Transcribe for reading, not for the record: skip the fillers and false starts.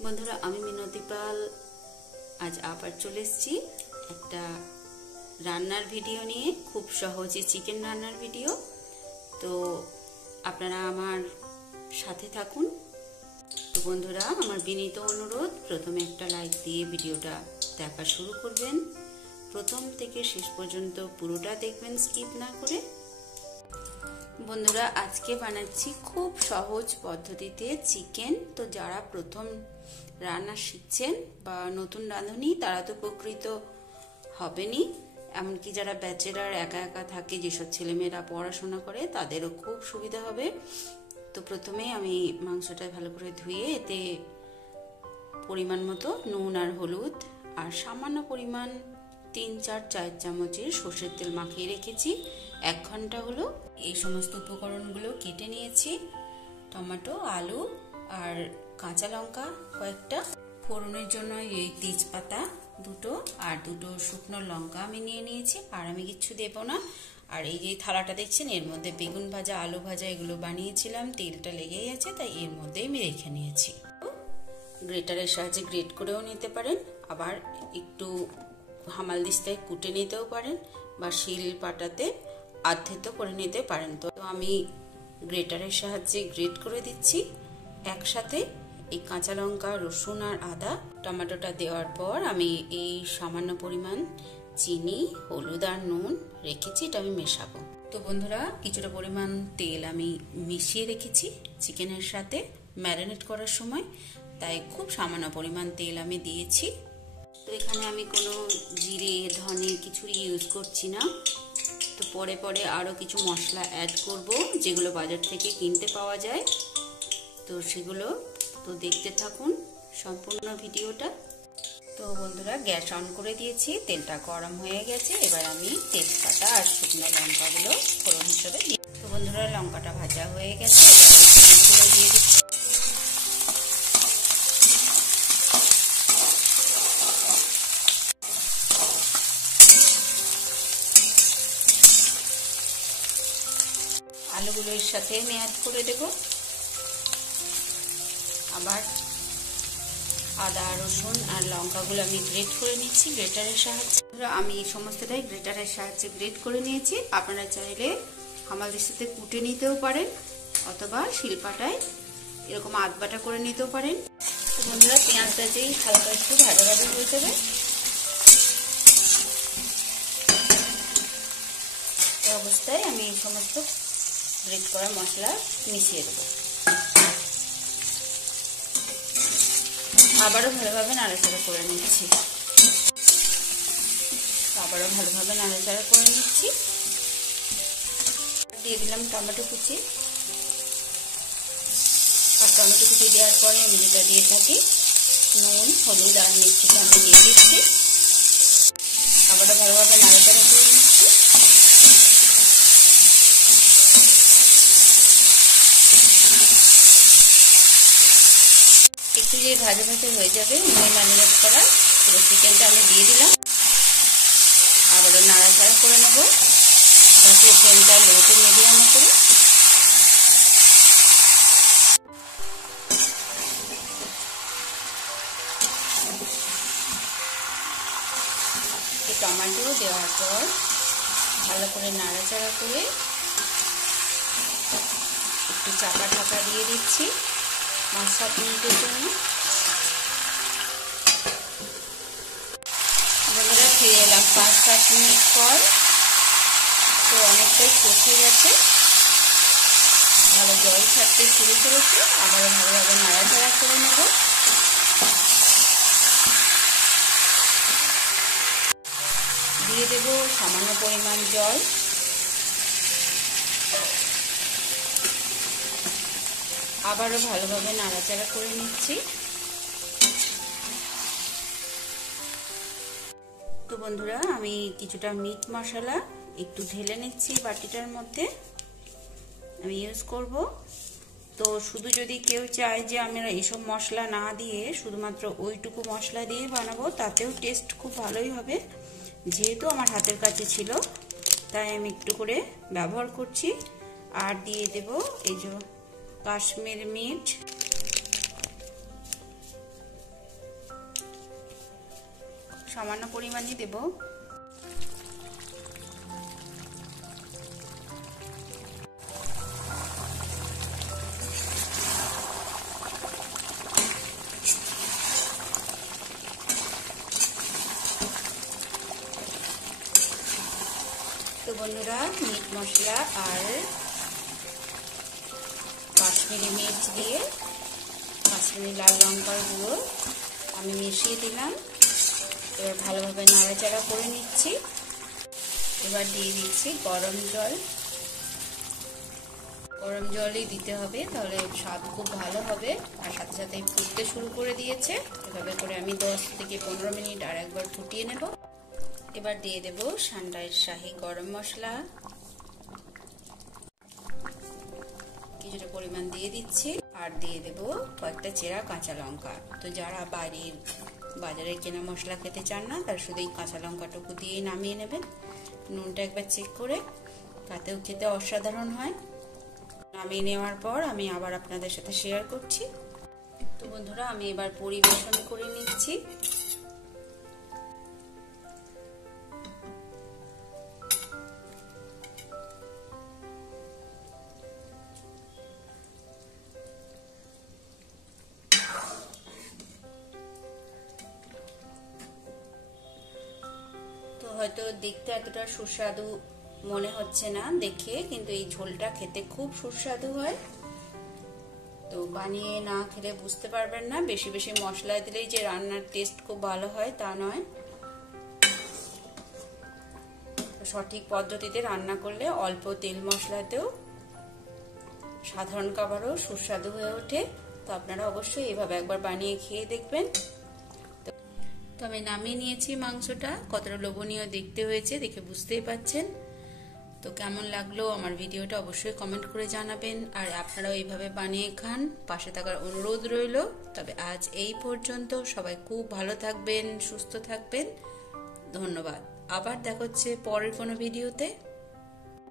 বন্ধুরা, আমি মিনতি পাল আজ আবার চলে এসেছি একটা রান্নার ভিডিও নিয়ে। খুব সহজে চিকেন রান্নার ভিডিও। তো আপনারা আমার সাথে থাকুন। তো বন্ধুরা, আমার বিনীত অনুরোধ, প্রথমে একটা লাইক দিয়ে ভিডিওটা দেখা শুরু করবেন। প্রথম থেকে শেষ পর্যন্ত পুরোটা দেখবেন, স্কিপ না করে। বন্ধুরা, আজকে বানাচ্ছি খুব সহজ পদ্ধতিতে চিকেন। তো যারা প্রথম রান্না শিখছেন বা নতুন রাঁধুনি, তারা তো উপকৃত হবেনই। এমনকি যারা ব্যাচেলার একা একা থাকে, যেসব ছেলেমেয়েরা পড়াশোনা করে, তাদেরও খুব সুবিধা হবে। তো প্রথমে আমি মাংসটা ভালো করে ধুয়ে এতে পরিমাণ মতো নুন আর হলুদ আর সামান্য পরিমাণ 3-4 চামচের সর্ষের তেল মাখিয়ে রেখেছি। 1 ঘন্টা হলো। এই সমস্ত উপকরণগুলো কেটে নিয়েছি। টমেটো, আলু আর কাঁচা লঙ্কা কয়েকটা। ফোড়নের জন্য এই তেজপাতা 2টো আর 2টো শুকনো লঙ্কা আমি নিয়ে নিয়েছি। আর আমি কিচ্ছু দেব না। আর এই যে থালাটা দেখছেন, এর মধ্যে বেগুন ভাজা, আলু ভাজা এগুলো বানিয়েছিলাম। তেলটা লেগেই আছে, তাই এর মধ্যেই আমি রেখে নিয়েছি। গ্রেটারের সাহায্যে গ্রেট করেও নিতে পারেন, আবার একটু হামালদিস্তায় কুটে নিতেও পারেন, বা শিল পাটাতে আধেতো করে নিতে পারেন। তো আমি গ্রেটারের সাহায্যে গ্রেট করে দিচ্ছি একসাথে এই কাঁচা লঙ্কা, রসুন আর আদা। টমেটোটা দেওয়ার পর আমি এই সামান্য পরিমাণ চিনি, হলুদ আর নুন রেখেছি, এটা আমি মেশাবো। তো বন্ধুরা, কিছুটা পরিমাণ তেল আমি মিশিয়ে রেখেছি চিকেনের সাথে ম্যারিনেট করার সময়, তাই খুব সামান্য পরিমাণ তেল আমি দিয়েছি। তো এখানে আমি কোনো জিরে, ধনে কিছু ইউজ করছি না। তো পরে পরে আরও কিছু মশলা অ্যাড করব, যেগুলো বাজার থেকে কিনতে পাওয়া যায়। তো সেগুলো তো দেখতে থাকুন সম্পূর্ণ ভিডিওটা। তো বন্ধুরা, গ্যাস অন করে দিয়েছি, তেলটা গরম হয়ে গেছে। এবার আমি তেজপাতা আর শুকনো লঙ্কাগুলো ফোড়ন হিসেবে দিই। তো বন্ধুরা, লঙ্কাটা ভাজা হয়ে গেছে, এবার ফোড়নগুলো দিয়ে দিচ্ছি। আলুগুলো এর সাথে আমি অ্যাড করে দেব। আবার আদা, রসুন আর লঙ্কাগুলো আমি গ্রেট করে নিচ্ছি গ্রেটারের সাহায্যে। আমি সমস্তটাই গ্রেটারের সাহায্যে গ্রেট করে নিয়েছি। আপনারা চাইলে হামালদিস্তাতে কুটে নিতেও পারেন, অথবা শিলপাটায় এরকম আধবাটা করে নিতেও পারেন। তো বন্ধুরা, পেঁয়াজটা যেই হালকা একটু ভাজা ভাজা হয়ে যাবে, এই অবস্থায় আমি এই সমস্ত গ্রেট করা মশলা মিশিয়ে দেবো। আবারও ভালোভাবে নাড়াচাড়া করে নিচ্ছি। দিয়ে দিলাম টমেটো কুচি। আর টমেটো কুচি দেওয়ার পরে আমি যেটা দিয়ে থাকি, নুন, হলুদ আর মিষ্টিটা আমি দিয়ে দিচ্ছি। আবারও ভালোভাবে নাড়াচাড়া করে নিচ্ছি। একটু যে ভাজা ভাজা হয়ে যাবে, ম্যারিনেট করা পুরো চিকেনটা আমি দিয়ে দিলাম। আবারও নাড়াচাড়া করে নেব, গ্যাসের ফ্লেমটা লো টু মিডিয়ামে করে। টমেটো দেওয়ার পর ভালো করে নাড়াচাড়া করে একটু চাপা ঢাকা দিয়ে দিচ্ছি 5-7 মিনিটের জন্য। বন্ধুরা, ফিরে এলাম 5-7 মিনিট পর। তো অনেকটাই কষে গেছে, ভালো জল ছাড়তে শুরু করেছে। আবারও ভালোভাবে নাড়াচাড়া করে নেব। দিয়ে দেব সামান্য পরিমাণ জল। আবারও ভালোভাবে নাড়াচাড়া করে নিচ্ছি। তো বন্ধুরা, আমি কিছুটা মিট মশলা একটু ঢেলে নিচ্ছি বাটিটার মধ্যে, আমি ইউজ করব। তো শুধু যদি কেউ চায় যে আমরা এইসব মশলা না দিয়ে শুধুমাত্র ওইটুকু মশলা দিয়ে বানাবো, তাতেও টেস্ট খুব ভালোই হবে। যেহেতু আমার হাতের কাছে ছিল, তাই আমি একটু করে ব্যবহার করছি। আর দিয়ে দেব এই যে কাশ্মীর মির্চ, সামান্য পরিমাণই দেব। তো বন্ধুরা, মিট মশলা আর কাশ্মীরি মির্চ দিয়ে কাশ্মীরি লাল লঙ্কার গুঁড়ো আমি মিশিয়ে দিলাম। এবার ভালোভাবে নাড়াচাড়া করে নিচ্ছি। এবার দিয়ে দিচ্ছি গরম জল। গরম জলই দিতে হবে, তাহলে স্বাদ খুব ভালো হবে। আর সাথে সাথে ফুটতে শুরু করে দিয়েছে। এভাবে করে আমি 10 থেকে 15 মিনিট আর একবার ফুটিয়ে নেব। এবার দিয়ে দেব সানরাইজ শাহি গরম মশলা, কিছুটা পরিমাণ দিয়ে দিচ্ছি। আর দিয়ে দেব কয়েকটা চেরা কাঁচা লঙ্কা। তো যারা বাজারের কেনা মশলা খেতে চান না, তার শুধু এই কাঁচা লঙ্কাটুকু দিয়ে নামিয়ে নেবেন। নুনটা একবার চেক করে, তাতেও খেতে অসাধারণ হয়। নামিয়ে নেওয়ার পর আমি আবার আপনাদের সাথে শেয়ার করছি। তো বন্ধুরা, আমি এবার পরিবেশন করে নিচ্ছি। তো হয়তো দেখতে এতটা সুস্বাদু মনে হচ্ছে না দেখে, কিন্তু এই ঝোলটা খেতে খুব সুস্বাদু হয়। তো বানিয়ে না খেলে বুঝতে পারবেন না। বেশি বেশি মশলা দিলেই যে রান্নার টেস্ট খুব ভালো হয় তা নয়। সঠিক পদ্ধতিতে রান্না করলে অল্প তেল মশলাতেও সাধারণ খাবারও সুস্বাদু হয়ে ওঠে। তো আপনারা অবশ্যই এভাবে একবার বানিয়ে খেয়ে দেখবেন। তো আমি নামিয়ে নিয়েছি মাংসটা। কতটা লোভনীয় দেখতে হয়েছে দেখে বুঝতেই পাচ্ছেন। তো কেমন লাগলো আমার ভিডিওটা অবশ্যই কমেন্ট করে জানাবেন। আর আপনারাও এইভাবে বানিয়ে খান, পাশে থাকার অনুরোধ রইল। তবে আজ এই পর্যন্ত। সবাই খুব ভালো থাকবেন, সুস্থ থাকবেন। ধন্যবাদ। আবার দেখা হচ্ছে পরের কোনো ভিডিওতে।